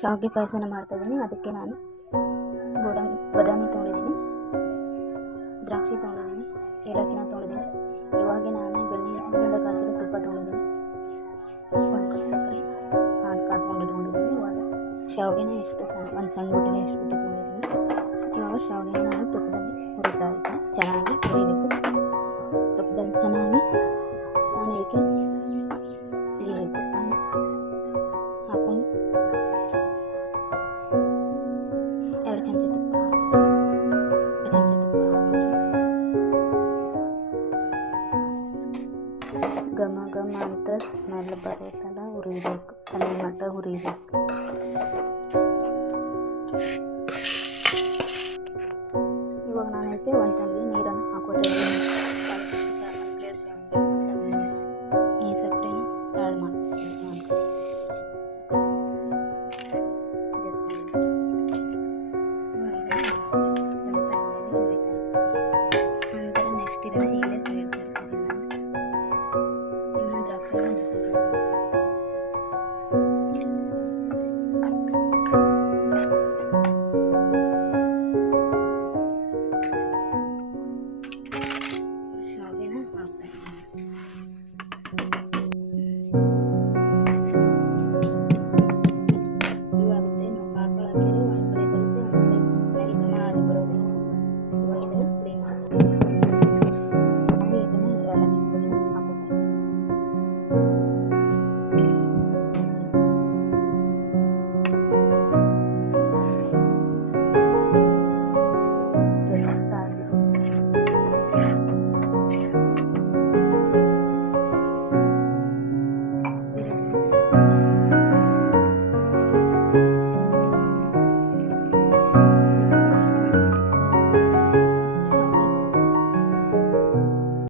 ಶಾವಿಗೆ ಪೈಸನ ಮಾಡ್ತಾ ಇದೀನಿ ಅದಕ್ಕೆ ನಾನು ಮೋಡನ್ ಪದಾನಿ ತೋಳ್ದೆ ದ್ರಾಕ್ಷಿ ತೋಳ್ದೆ ಏಲಕಿನ ತೋಳ್ದೆ ಈವಾಗೆ ನಾನು ಬೆಲ್ಲಿ ಉತ್ತರ ಕಾಸರು ತುಪ್ಪ ತೋಳ್ದೆ ತುಪ್ಪ ಒಂದ್ ಕಪ್ ಹಾಕೋಣ ಹಾಲು ಹಾಕೊಂಡ್ಬಿಟ್ಟು ಕುದಿಯೋಣ ಶಾವಿಗೆನ ಇಷ್ಟಸಾರ ಒಂದ್ಸಂ ಗೂಡಿನಷ್ಟು ತುಪ್ಪ ತೋಳ್ದೆ ಶಾವಿಗೆನ ನಾನು ತುಪ್ಪದನ್ನಿ ಕೊಡ್ತಾಳಾ ಚೆನ್ನಾಗಿ ಕುದಿಯಬೇಕು ತಕ್ಕಂದ್ ಫನಾನಿ ನಾನು ಎಕೇ ಘಮ ಘಮ ಅಂತ ಸ್ಮೆಲ್ ಬರೋ ಥರ ಹುರಿಬೇಕು ಅಲ್ಲಿ ಮಠ ಹುರಿಬೇಕು ಇವಾಗ ನಾನೈತೆ ಒಂದು